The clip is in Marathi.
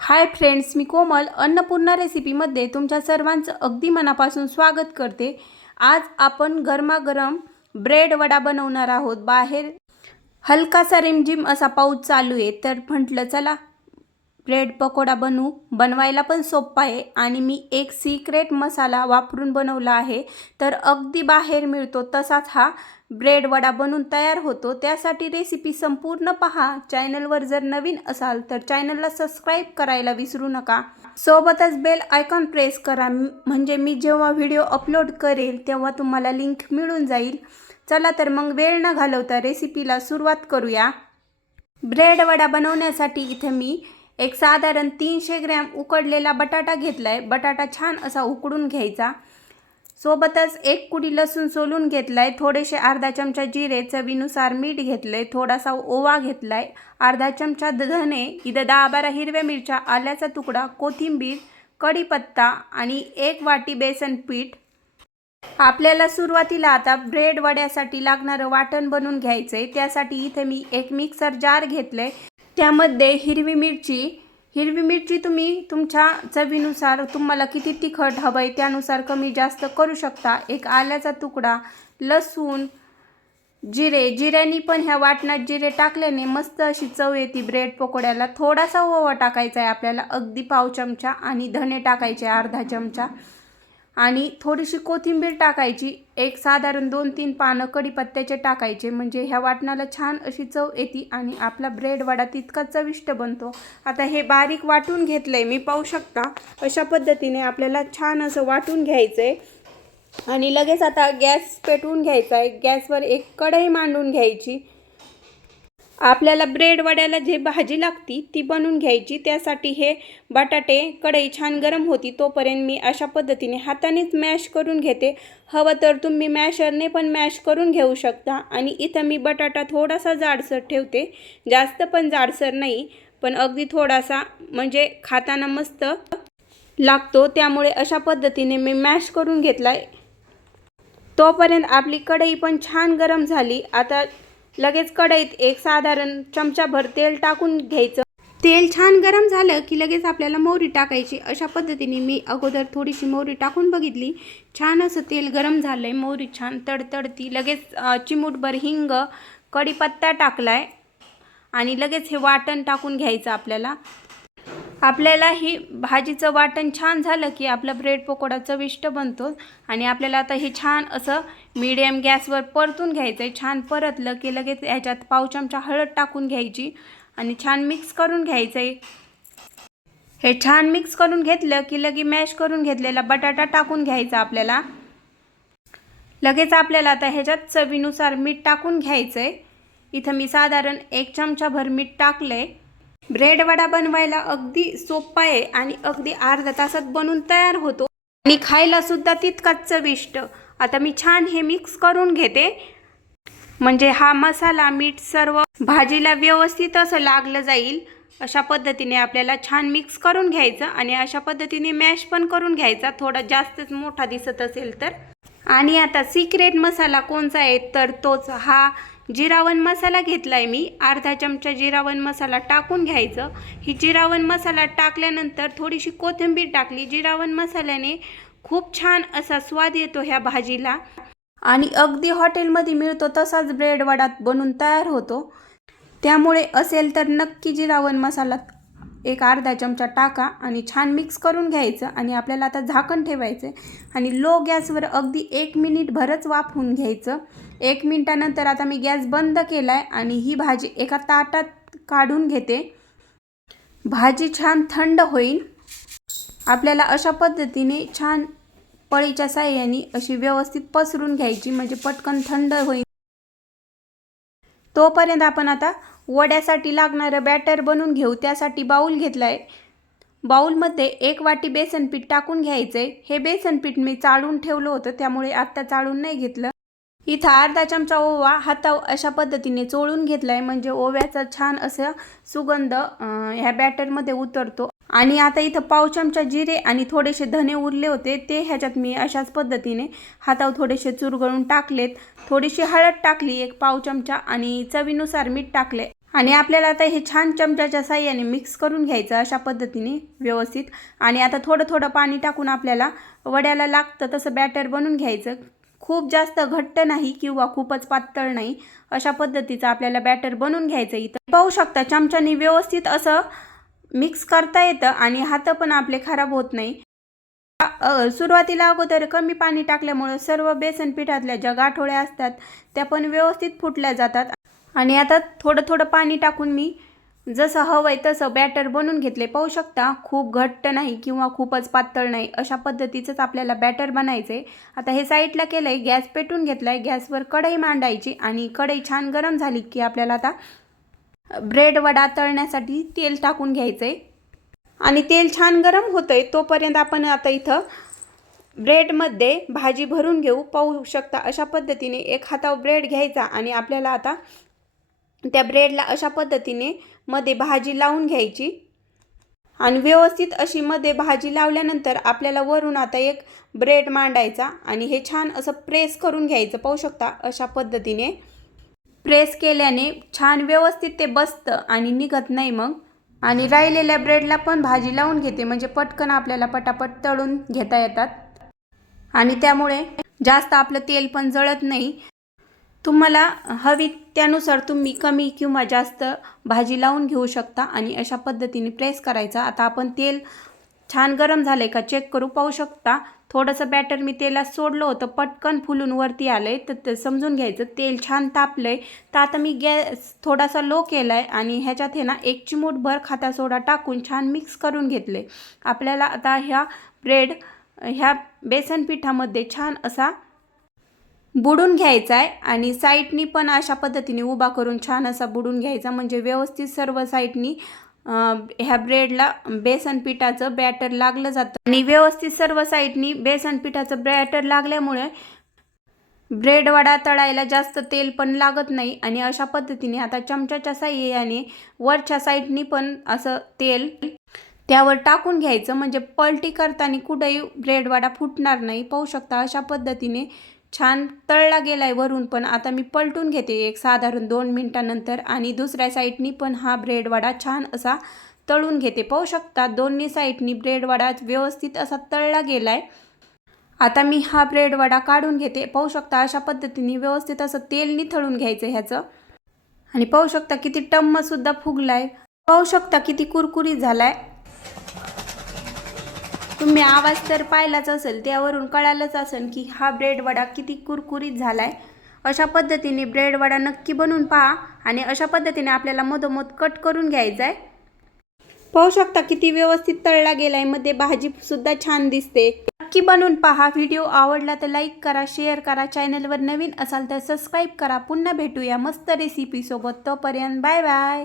हाय फ्रेंड्स, मी कोमल अन्नपूर्णा रेसिपीमध्ये तुमच्या सर्वांचं अगदी मनापासून स्वागत करते। आज आपण गरमागरम ब्रेड वडा बनवणार आहोत। बाहेर हलकासा रिमझिम असा पाऊस चालू आहे, तर म्हटलं चला ब्रेड पकोडा बनवायला पण सोपा आहे आणि मी एक सिक्रेट मसाला वापरून बनवला आहे, तर अगदी बाहेर मिळतो तसाच हा ब्रेड वडा बनून तयार होतो। त्यासाठी रेसिपी संपूर्ण पहा। चॅनलवर जर नवीन असाल तर चॅनलला सबस्क्राइब करायला विसरू नका। सोबतच बेल आयकॉन प्रेस करा, म्हणजे मी जेव्हा व्हिडिओ अपलोड करेल तेव्हा तुम्हाला लिंक मिळून जाईल। चला तर मग वेळ न घालवता रेसिपीला सुरुवात करूया। ब्रेड वडा बनवण्यासाठी इथे मी एक साधारण 300 ग्रॅम उकडलेला बटाटा घेतलाय। बटाटा छान असा उकडून घ्यायचा। सोबतच एक कुडी लसूण सोलून घेतलाय, थोडेसे अर्धा चमचा जिरे, चवीनुसार मीठ घेतले, थोडासा ओवा घेतलाय, अर्धा चमचा धने, इथं 10-12 हिरव्या मिरच्या, आल्याचा तुकडा, कोथिंबीर, कढीपत्ता आणि 1 वाटी बेसन पीठ। आपल्याला सुरुवातीला आता ब्रेड वड्यासाठी लागणारं वाटण बनवून घ्यायचंय। त्यासाठी इथे मी एक मिक्सर जार घेतले, त्यामध्ये हिरवी मिरची तुम्ही तुमच्या चवीनुसार, तुम्हाला किती तिखट हवंय त्यानुसार कमी जास्त करू शकता। एक आल्याचा तुकडा, लसूण, जिऱ्यानी पण ह्या वाटणात जिरे टाकल्याने मस्त अशी चव येते ब्रेड पकोड्याला। थोडासा ओवा टाकायचा आहे आपल्याला, अगदी पाव चमचा, आणि धने टाकायचे अर्धा चमचा, आणि थोडीशी कोथिंबीर टाकायची, एक साधारण 2-3 पानं कढीपत्त्याचे टाकायचे, म्हणजे ह्या वाटणाला छान अशी चव येते आणि आपला ब्रेड वडा तितका चविष्ट बनतो। आता हे बारीक वाटून घेतलंय मी, पाहू शकता अशा पद्धतीने आपल्याला छान असं वाटून घ्यायचंय। आणि लगेच आता गॅस पेटवून घ्यायचा आहे। गॅसवर एक कढई मांडून घ्यायची। आपल्याला ब्रेड वड्याला जे भाजी लागती ती बनवून घ्यायची। त्यासाठी हे बटाटे, कढई छान गरम होती तोपर्यंत मी अशा पद्धतीने हातानेच मॅश करून घेते। हवं तर तुम्ही मॅशरने पण मॅश करून घेऊ शकता। आणि इथं मी बटाटा थोडासा जाडसर ठेवते, जास्त पण जाडसर नाही, पण अगदी थोडासा, म्हणजे खाताना मस्त लागतो, त्यामुळे अशा पद्धतीने मी मॅश करून घेतलाय। तोपर्यंत आपली कढई पण छान गरम झाली। आता लगेच कढईत एक साधारण चमचाभर तेल टाकून घ्यायचं। तेल छान गरम झालं की लगेच आपल्याला मोहरी टाकायची। अशा पद्धतीने मी अगोदर थोडीशी मोहरी टाकून बघितली, छान असं तेल गरम झालंय, मोहरी छान तडतडती। लगेच चिमूटभर हिंग, कढीपत्ता टाकलाय आणि लगेच हे वाटण टाकून घ्यायचं आपल्याला ही भाजीचं वाटण छान झालं की आपला ब्रेड पकोडा चविष्ट बनतो। आणि आपल्याला आता हे छान असं मीडियम गॅसवर परतून घ्यायचं आहे। छान परतलं की लगेच याच्यात पाव चमचा हळद टाकून घ्यायची आणि छान मिक्स करून घ्यायचं आहे। हे छान मिक्स करून घेतलं की लगे मॅश करून घेतलेला बटाटा टाकून घ्यायचा आपल्याला। लगेच आपल्याला आता ह्याच्यात चवीनुसार मीठ टाकून घ्यायचं आहे। इथं मी साधारण 1 चमचाभर मीठ टाकलंय। ब्रेड वडा बनवायला अगदी सोपा आहे आणि अगदी अर्ध्या तासात बनून तयार होतो आणि खायला सुद्धा तितकाच चविष्ट। आता मी छान हे मिक्स करून घेते, म्हणजे हा मसाला, मीठ सर्व भाजीला व्यवस्थित असं लागलं जाईल। अशा पद्धतीने आपल्याला छान मिक्स करून घ्यायचं आणि अशा पद्धतीने मॅश पण करून घ्यायचा, थोडा जास्तच मोठा दिसत असेल तर। आणि आता सिक्रेट मसाला कोणचा आहे तर तोच हा जिरावन मसाला घेतलाय मी। अर्धा चमचा जिरावन मसाला टाकून घ्यायचं। ही जिरावन मसाला टाकल्यानंतर थोडीशी कोथिंबीर टाकली। जिरावन मसाल्याने खूप छान असा स्वाद येतो ह्या भाजीला आणि अगदी हॉटेलमध्ये मिळतो तसाच ब्रेड वडा बनून तयार होतो। त्यामुळे असेल तर नक्की जिरावन मसाला एक अर्धा चमचा टाका आणि छान मिक्स करून घ्यायचं। आणि आपल्याला आता झाकण ठेवायचं आणि लो गॅसवर अगदी 1 मिनिट भरच वाफवून घ्यायचं। 1 मिनिटानंतर आता मी गॅस बंद केलाय आणि ही भाजी एका ताटात काढून घेते। भाजी छान थंड होईल। आपल्याला अशा पद्धतीने छान पळीच्या साहाय्याने अशी व्यवस्थित पसरून घ्यायची, म्हणजे पटकन थंड होईल। तोपर्यंत आपण आता वड्यासाठी लागणारं बॅटर बनवून घेऊ। त्यासाठी बाउल घेतलाय। बाउलमध्ये 1 वाटी बेसन पीठ टाकून घ्यायचंय। हे बेसन पीठ मी चाळून ठेवलं होतं, त्यामुळे आत्ता चाळून नाही घेतलं। इथं अर्धा चमचा ओवा हातावर अशा पद्धतीने चोळून घेतलाय, म्हणजे ओव्याचा छान असा सुगंध ह्या बॅटरमध्ये उतरतो। आणि आता इथं पाव चमचा जिरे आणि थोडेसे धने उरले होते, ते ह्याच्यात मी अशाच पद्धतीने हातावर थोडेसे चुरगळून टाकलेत। थोडीशी हळद टाकली 1 पाव चमचा आणि चवीनुसार मीठ टाकले। आणि आपल्याला आता हे छान चमच्याच्या साहाय्याने मिक्स करून घ्यायचं अशा पद्धतीने व्यवस्थित. आणि आता थोडं थोडं पाणी टाकून आपल्याला वड्याला लागतं तसं बॅटर बनवून घ्यायचं. खूप जास्त घट्ट नाही किंवा खूपच पातळ नाही, अशा पद्धतीचं आपल्याला बॅटर बनवून घ्यायचं. इथं पाहू शकता चमच्याने व्यवस्थित असं मिक्स करता येतं आणि हात पण आपले खराब होत नाही. सुरुवातीला अगोदर कमी पाणी टाकल्यामुळे सर्व बेसन पिठातल्या ज्या गाठोड्या असतात त्या पण व्यवस्थित फुटल्या जातात. आणि आता थोडं थोडं पाणी टाकून मी जसं हवंय तसं बॅटर बनवून घेतले. पाहू शकता खूप घट्ट नाही किंवा खूपच पातळ नाही, अशा पद्धतीचंच आपल्याला बॅटर बनायचे. आता हे साईडला केलंय, गॅस पेटून घेतलाय, गॅसवर कढई मांडायची आणि कढई छान गरम झाली की आपल्याला आता ब्रेड वडा तळण्यासाठी तेल टाकून घ्यायचंय. आणि तेल छान गरम होतंय तोपर्यंत आपण आता इथं ब्रेडमध्ये भाजी भरून घेऊ. पाहू शकता अशा पद्धतीने एक हातावर ब्रेड घ्यायचा आणि आपल्याला आता त्या ब्रेडला अशा पद्धतीने मध्ये भाजी लावून घ्यायची. आणि व्यवस्थित अशी मध्ये भाजी लावल्यानंतर आपल्याला वरून आता एक ब्रेड मांडायचा आणि हे छान असं प्रेस करून घ्यायचं. पाहू शकता अशा पद्धतीने प्रेस केल्याने छान व्यवस्थित ते बसतं आणि निघत नाही मग. आणि राहिलेल्या ब्रेडला पण भाजी लावून घेते म्हणजे पटकन आपल्याला पटापट तळून घेता येतात आणि त्यामुळे जास्त आपलं तेल पण जळत नाही. तुम्हाला हवी त्यानुसार तुम्ही कमी किंवा जास्त भाजी लावून घेऊ शकता. आणि अशा पद्धतीने प्रेस करायचा. आता आपण तेल छान गरम झालंय का चेक करू. पाहू शकता थोडंसं बॅटर मी तेलात सोडलं होतं, पटकन फुलून वरती आलंय, तर समजून घ्यायचं तेल छान तापलंय. तर आता मी गॅस थोडासा लो केलाय आणि ह्याच्यात हे ना 1 चिमूटभर खाता सोडा टाकून छान मिक्स करून घेतले. आपल्याला आता ह्या ब्रेड ह्या बेसन पिठामध्ये छान असा बुडून घ्यायचा आहे आणि साईडनी पण अशा पद्धतीने उभा करून छान असा बुडून घ्यायचा म्हणजे व्यवस्थित सर्व साईडनी ह्या ब्रेडला बेसन पिठाचं बॅटर लागलं जातं. आणि व्यवस्थित सर्व साईडनी बेसन पिठाचं बॅटर लागल्यामुळे ब्रेड वडा तळायला जास्त तेल पण लागत नाही. आणि अशा पद्धतीने आता चमच्याच्या साहाय्याने वरच्या साईडनी पण असं तेल त्यावर टाकून घ्यायचं म्हणजे पलटी करताना कुठेही ब्रेड वडा फुटणार नाही. पाहू शकता अशा पद्धतीने छान तळला गेलाय वरून पण. आता मी पलटून घेते एक साधारण 2 मिनिटांनंतर आणि दुसऱ्या साईडनी पण हा ब्रेड वडा छान असा तळून घेते. पाहू शकता दोन्ही साईडनी ब्रेड वडा व्यवस्थित असा तळला गेलाय. आता मी हा ब्रेड वडा काढून घेते. पाहू शकता अशा पद्धतीने व्यवस्थित असं तेल निथळून घ्यायचं ह्याचं. आणि पाहू शकता किती टम्म सुद्धा फुगलाय. पाहू शकता किती कुरकुरीत झालाय. तुम्ही आवाज तर पाहिलाच असेल, त्यावरून कळालंच असेल की हा ब्रेड वडा किती कुरकुरीत झालाय. अशा पद्धतीने ब्रेड वडा नक्की बनवून पहा. आणि अशा पद्धतीने आपल्याला मधोमध कट करून घ्यायचा आहे. पाहू शकता किती व्यवस्थित तळला गेलाय, मध्ये भाजी सुद्धा छान दिसते. नक्की बनवून पहा. व्हिडिओ आवडला तर लाईक करा, शेअर करा. चॅनलवर नवीन असाल तर सबस्क्राईब करा. पुन्हा भेटूया मस्त रेसिपी सोबत. तोपर्यंत बाय बाय.